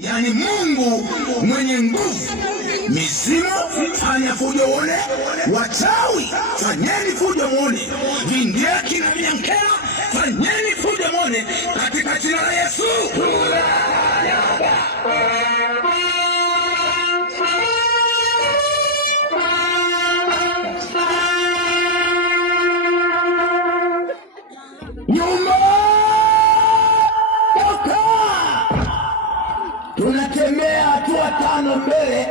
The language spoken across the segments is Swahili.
Yani Mungu mwenye nguvu. Mizimu, fanya fujo uone. Wachawi, fanyeni fujo muone. Vindiaki na vinyankela, fanyeni fujo muone. Katika jina la Yesu. Nyuma! Tunatembea hatua 5 mbele,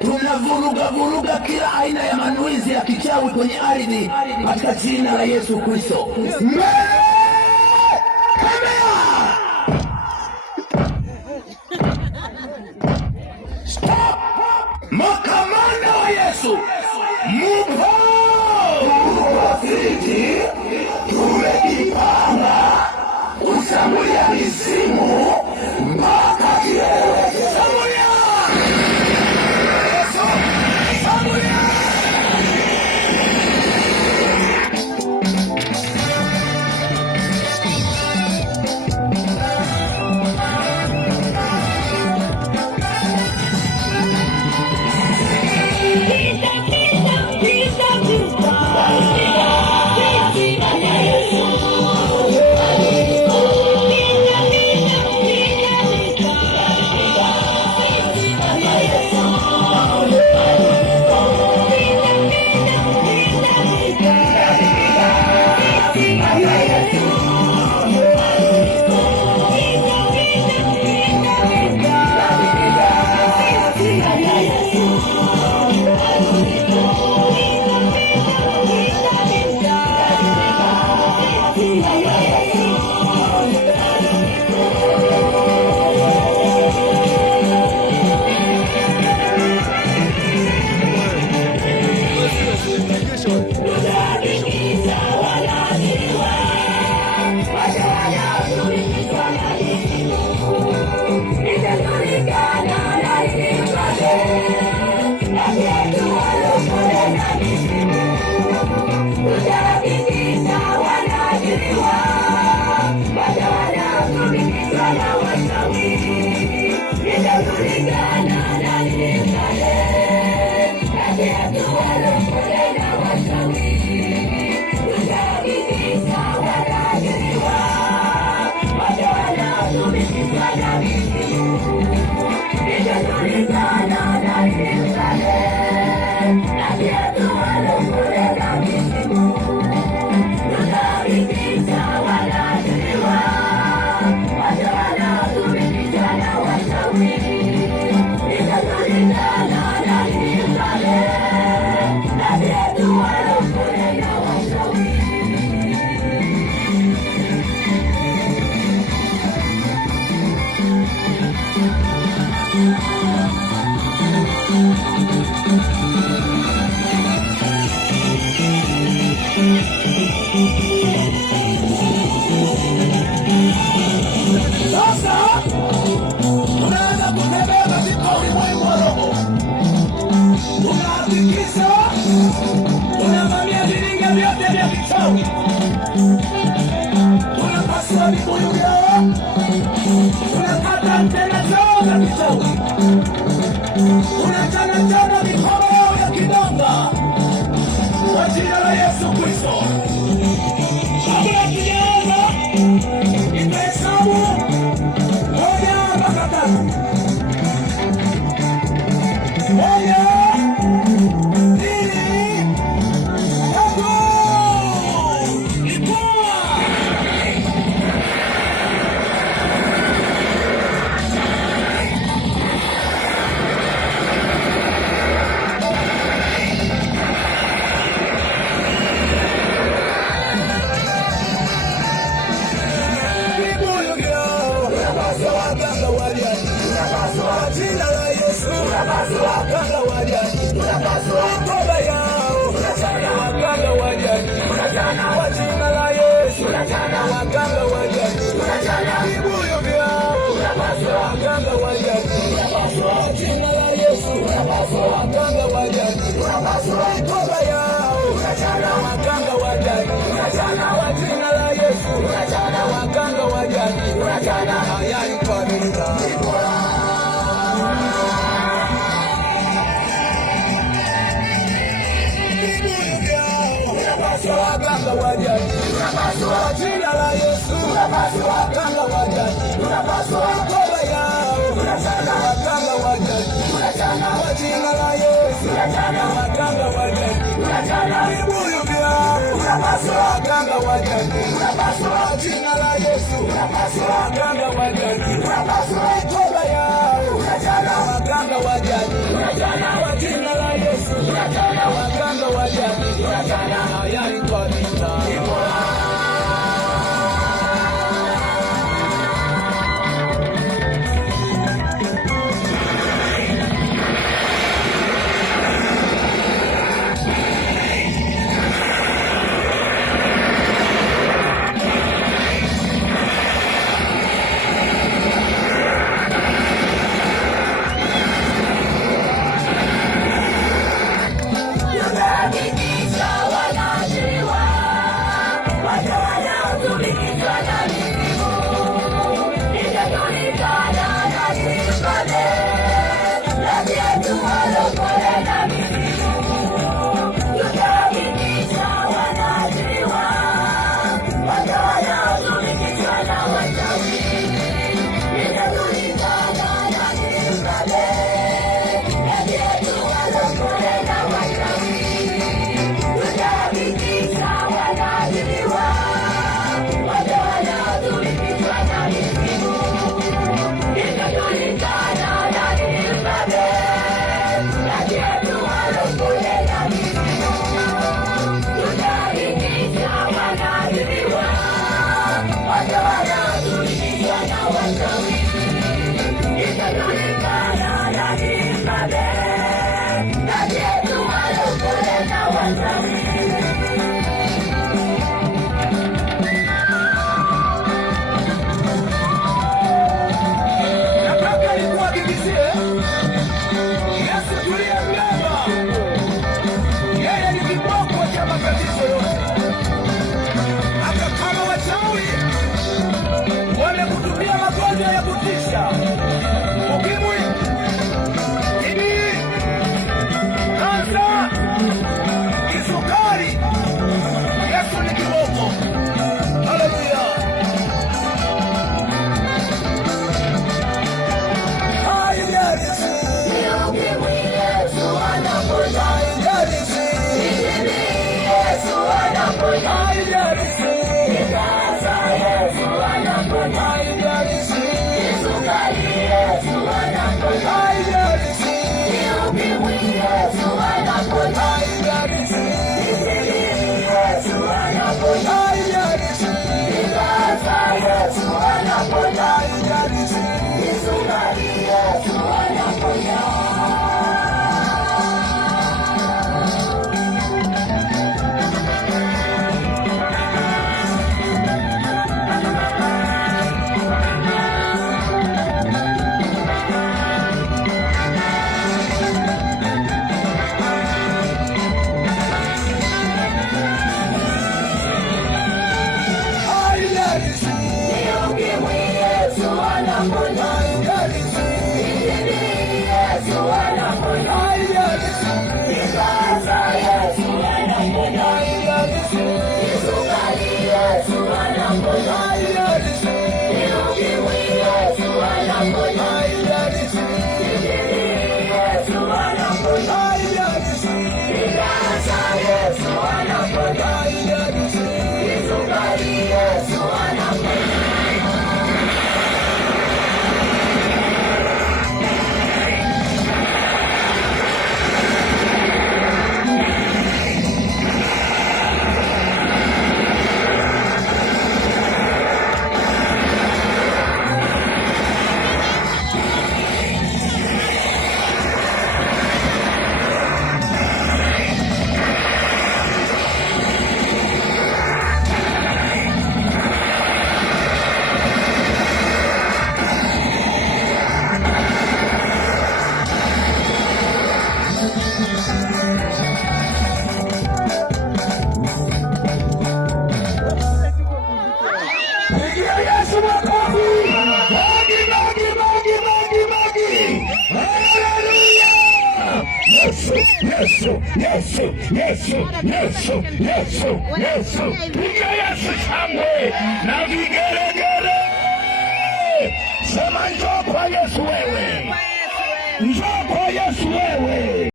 tunavuruga kila aina ya manuizi ya kichawi kwenye ardhi katika jina la Yesu Kristo. Mbele! Kamera! Stop! Makamanda wa Yesu! Mupo! Wasiti, tumejipanga kushambulia mizimu mpaka kilele. Shambulia! Shambulia! Unachana Kwa jina la Yesu, waganga wa jadi, mikoba yao, waganga wa jadi, kwa jina la Yesu, waganga wa jadi, vibuyu vyao, waganga wa jadi, kwa jina la Yesu, waganga wa jadi, mikoba yao, waganga wa jadi, kwa jina la Yesu, waganga wa jadi, tayari kwa vita. Yesu, Yesu, Yesu, Yesu, Yesu, Yesu, Yesu. Piga Yesu shangwe na vigelegele. Sema njoo kwa Yesu wewe. Njoo kwa Yesu wewe.